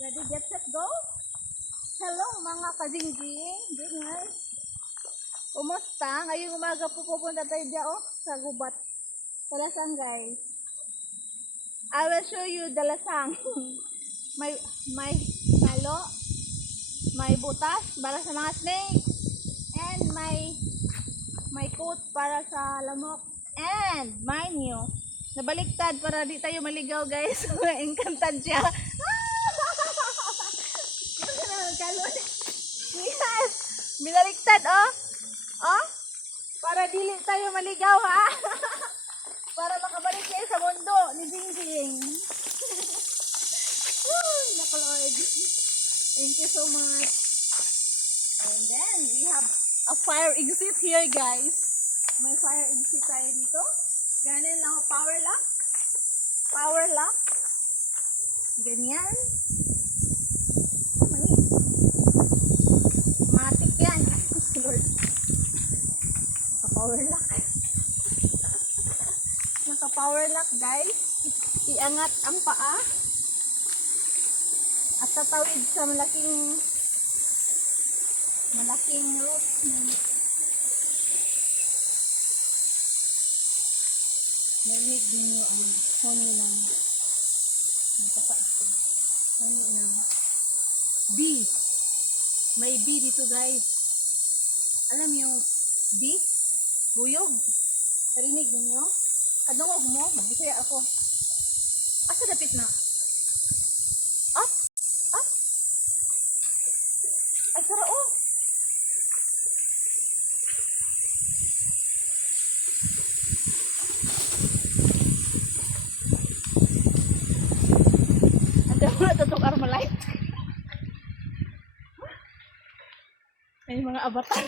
Ready, get set, go? Hello mga kadingging, dingers. Kumusta? Ngayong umaga po pupunta tayo dyan sa gubat. Talasang guys. I will show you the lasang. may halo, may butas para sa mga snake, and may coat para sa lamok. And mind you, nabaliktad para di tayo maligaw guys. Encantad siya. Yes! Binaliktad oh. Para dili tayo maligaw ha. Para makabalik kayo sa mundo ni Jingjing. Naku Lord. Thank you so much. And then we have a fire exit here guys. May fire exit tayo dito. Ganyan lang power lock. Power lock. Ganyan. Matik yan. Lord. Naka-power lock. Naka-power lock guys. Iangat ang paa. At tatawid sa malaking root. Narinig ninyo ang honey ng honey ng bee. May bee dito guys. Alam yung bee? Buyog. Narinig ninyo? Kadungog mo? Magbisaya ako. Asa dapit na? Up? Up? Ay, sara Ada mo na tutok Armalite? May mga avatar.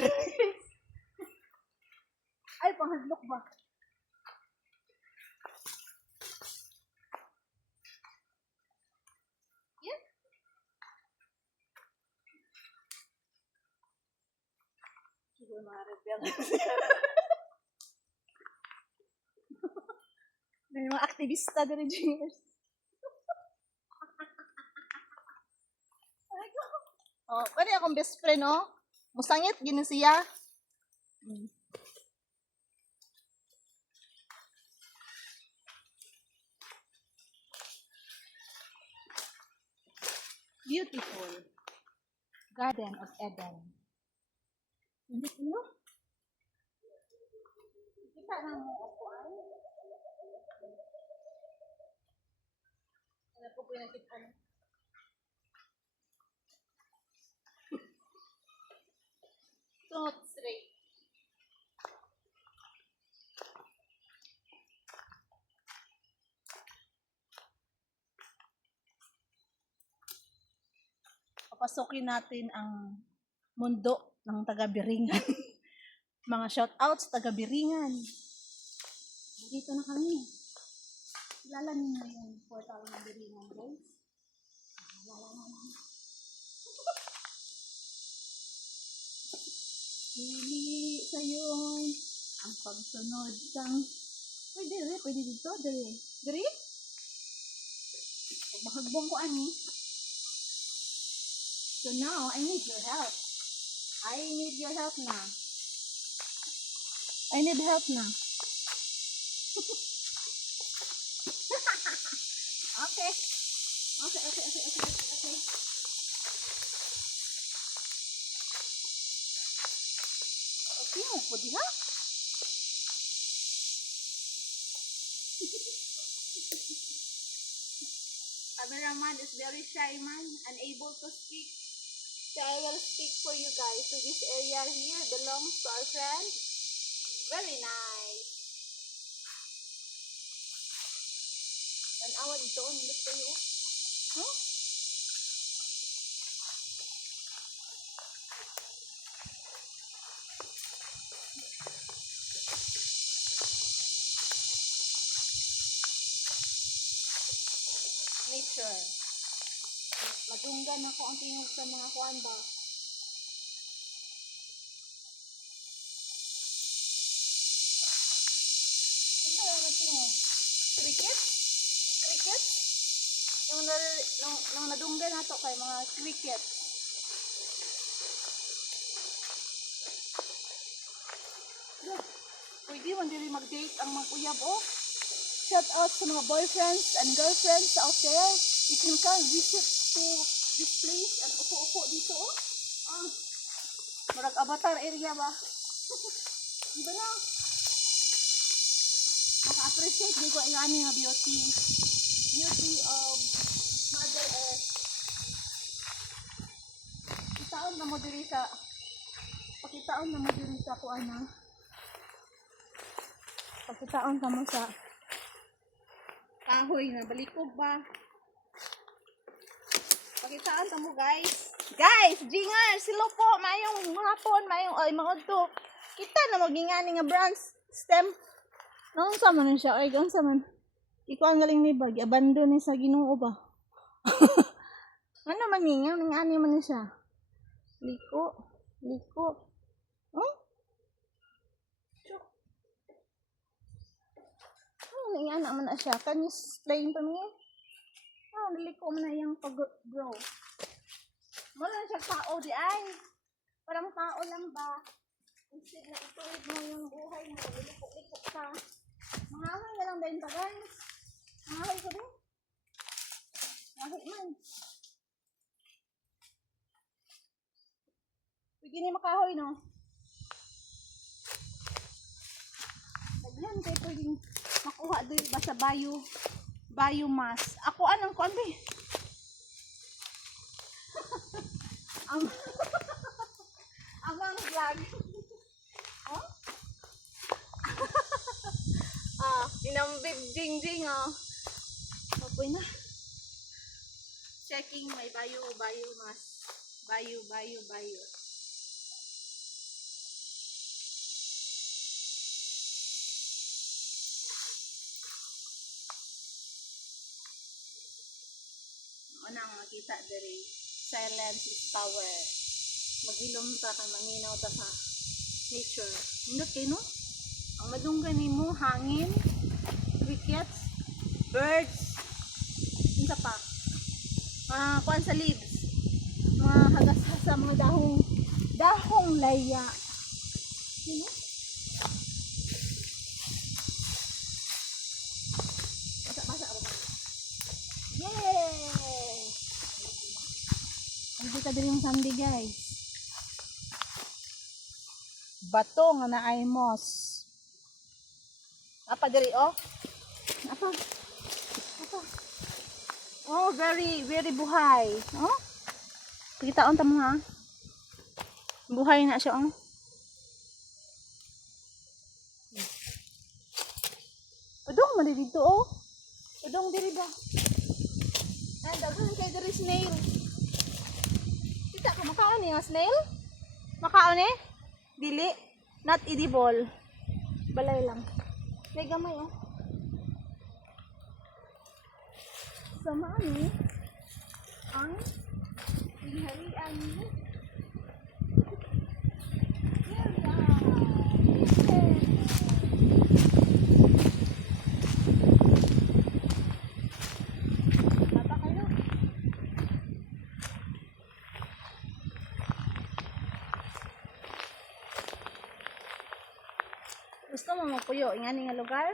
Ay, panghadlok ba? Yan. Siguro mga rebel. May mga aktivista na Rangers. Oh, pwede akong best friend, oh. Musangit, gini siya. Beautiful Garden of Eden. Hindi ko kita na mo ako ay. Ano po pinakita niyo? Not straight. Papasukin natin ang mundo ng taga-Biringan. Mga shoutouts taga-Biringan. Dito na kami. Kilala niyo yung portal ng Biringan, guys? Kilala naman. Pili sa'yo ang pagsunod kang pwede dito, diri? Pagbahagbong ko ani. So now, I need your help. I need help na. Okay. Okay, mo diha. Cameraman is very shy man, unable to speak. So I will speak for you guys. So this area here belongs to our friend. Very nice. Tanawa dito, nilip kayo. Huh? Nature. Madunggan ako ang tingog sa mga kuan ba. Ito ang tingog. Cricket? Nung nadunggan nato kay mga cricket. Pwede man diri mag-date ang mga uyab oh. Shout out sa mga boyfriends and girlfriends out there. You can come visit to this place and upo-upo dito oh. Marag avatar area ba? Diba na? Maka-appreciate di ko ang nga beauty. Beauty of Mother Earth. Pakitaon na mo diri sa kuan na. Pakitaon ka mo sa kahoy na balikog ba? Pakitaan ta mo guys. Guys, jingers, silo po, mayong hapon, mayong mga to. Kita na magingani nga branch stem. Nang sa man siya, ay gan sa man. Iko ang galing ni bag, abandon ni sa Ginoo ba. Ano man ni, nga ani man ni siya. Liko. Nga naman na siya. Can you explain to me? Naliko mo na yung pag-grow. Wala na siya tao di ay. Parang tao lang ba? Instead na ituwid mo yung buhay mo, liko-liko ka. Mangahoy na lang ba yung guys? Mangahoy ko din. Mangahoy man. Pwede ni makahoy no? Lagyan kayo pwedeng makuha doon ba sa biomass. Ako anong kuan ba? Amang vlog. Oh? Inambib jing oh. Mapoy na. Checking my biomass. Bio. Anang makita diri. Silence is power. Magilom ta kay maminaw ta sa nature. Indot kay no? Ang madunggan nimo hangin, crickets, birds, unsa pa? Kuan sa leaves. Mga hagas sa mga dahong laya. Sino? Basa ako. Yay! Hindi ka din yung sandi guys. Bato nga na ay moss. Apa diri oh? Apa? Oh, very buhay. Oh? Pagkitaon ta mo ha. Buhay na siya oh. Udong man dito oh. Udong diri ba? Ay, daghan kay diri snail. Kita ko makaon ni snail? Makaon eh? Dili, not edible. Balay lang. May gamay oh. Sama ni ang tinghalian mo. Baba kayo. Gusto mo magpuyo ingani nga lugar?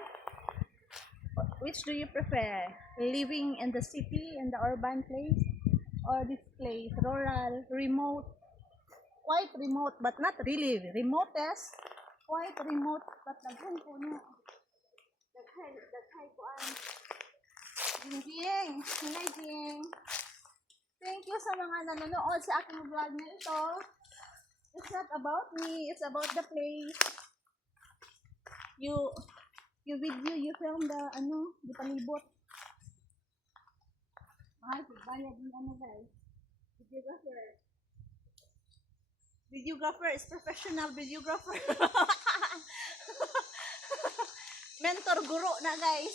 Which do you prefer? Living in the city, in the urban place? Or this place? Rural, remote? Quite remote, but not really remotest. Quite remote, but daghan po no. Daghay po ang Jingjing. Hi Jing. Thank you sa mga nanonood sa aking vlog na ito. It's not about me, it's about the place. You video, you film the the palibot. Bayad din guys. Videographer is professional videographer. Mentor guro na guys.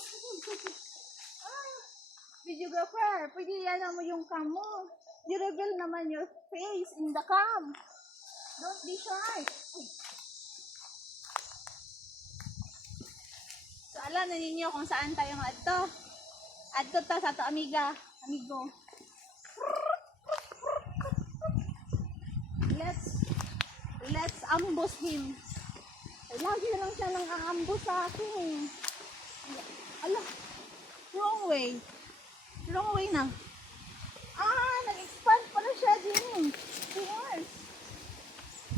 Videographer, pwede yan mo yung cam mo. You reveal naman your face in the cam. Don't be shy. So alam na ninyo kung saan tayo adto. Adto ta sa ato amiga. Amigo. Let's ambush him. Lagi na lang siya nang aambush sa akin. Ala, wrong way. Wrong way na. Ah, nag-expand pala siya din. Yes.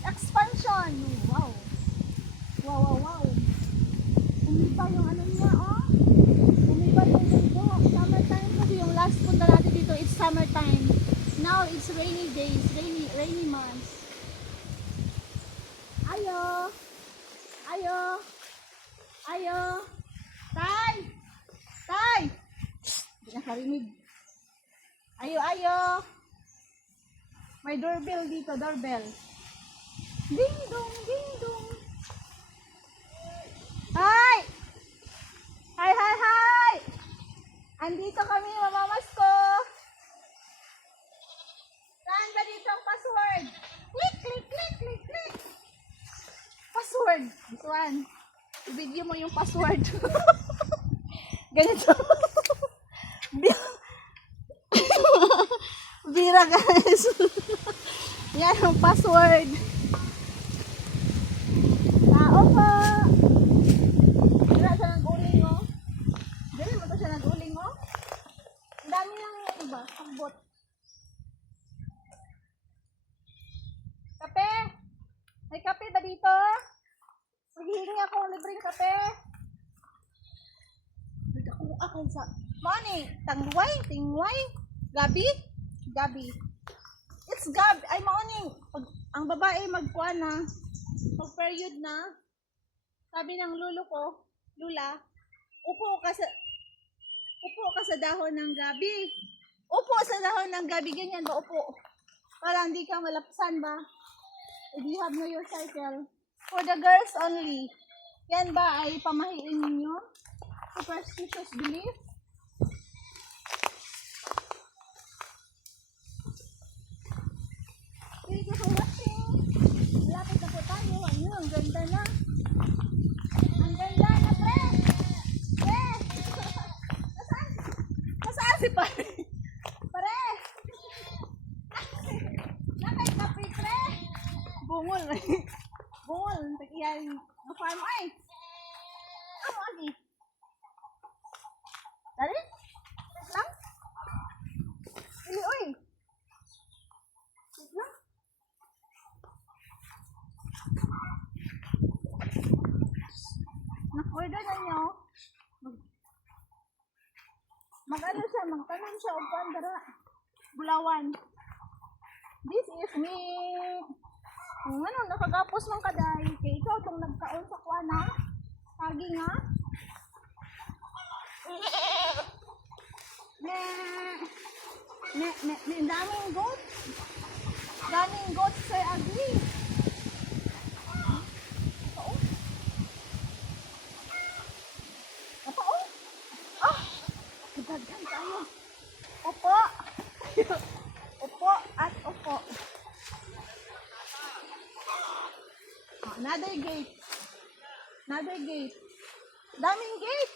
Expansion. Wow. Wow, wow, wow. Umiba yung ano niya, oh. Umiba yung mundo. Summertime kasi yung last punta natin dito, it's summertime. Now it's rainy days, rainy months. Ayo. Ayo. Ayo. Tay. Tay. Hindi nakarinig. Ayo, ayo. May doorbell dito, doorbell. Ding dong, ding dong. Hi! Hi, hi, hi! Andito kami, mamamas ko. Saan ba dito ang password? Click, click, click, click, click. Password. This one. I-video mo yung password. Ganito. Bira, guys. Yan ang password. Tao po. Bira siya nag-uling, oh. Dali mo to siya nag-uling, oh. Ang dami ng iba. Sagbot. Kape? May kape ba dito? Maghihingi ako ng libreng kape. Nagkakuha ako sa... Money, tangway, tingway, gabi, gabi. It's gabi, ay morning. Pag ang babae magkuha na, pag period na, sabi ng lulo ko, lula, upo ka sa dahon ng gabi. Upo sa dahon ng gabi, ganyan ba, upo. Para hindi ka malapsan ba? If you have no your cycle. For the girls only. Yan ba ay pamahiin ninyo? Superstitious belief? Thank you for watching. Lapit na po tayo. Ano, ang ganda na. Ang ganda na, pre. Pre. Nasaan? Nasaan si pare? Pare. Nakay-kapi, pre. Bungol. Bungol. Tagiyan. Na-farm ay. Ano, agi? Dali? Lang? Ili, uy. Lang? Na-order na nyo. Mag-ano siya, magtanong siya o pandara. Bulawan. This is me. Kung ano, nakagapos ng kaday. Kaya ikaw itong nagkaon sa kuwana. Kagi nga. Daming goat. Daming goat sa agi. Daghan tayo. Opo. Opo at opo. Another gate. Another gate. Daming gate.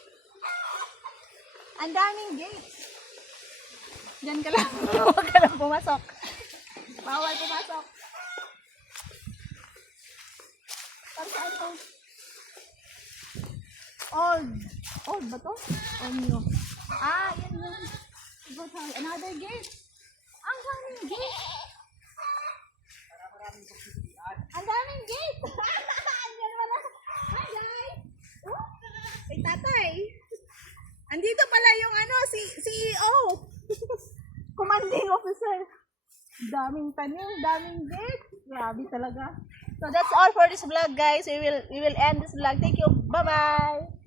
Ang daming gate. Diyan ka lang. Huwag ka lang pumasok. Bawal pumasok. Para saan to? Old. Old ba to? O new? Ah, yan yun. Go to another gate. Ang daming gate. Ang daming gate. Andiyan wala. Hi guys. Oh, kay tatay. Andito pala yung ano, si CEO. Commanding officer. Daming tanim, daming gate. Grabe talaga. So that's all for this vlog, guys. We will end this vlog. Thank you. Bye-bye.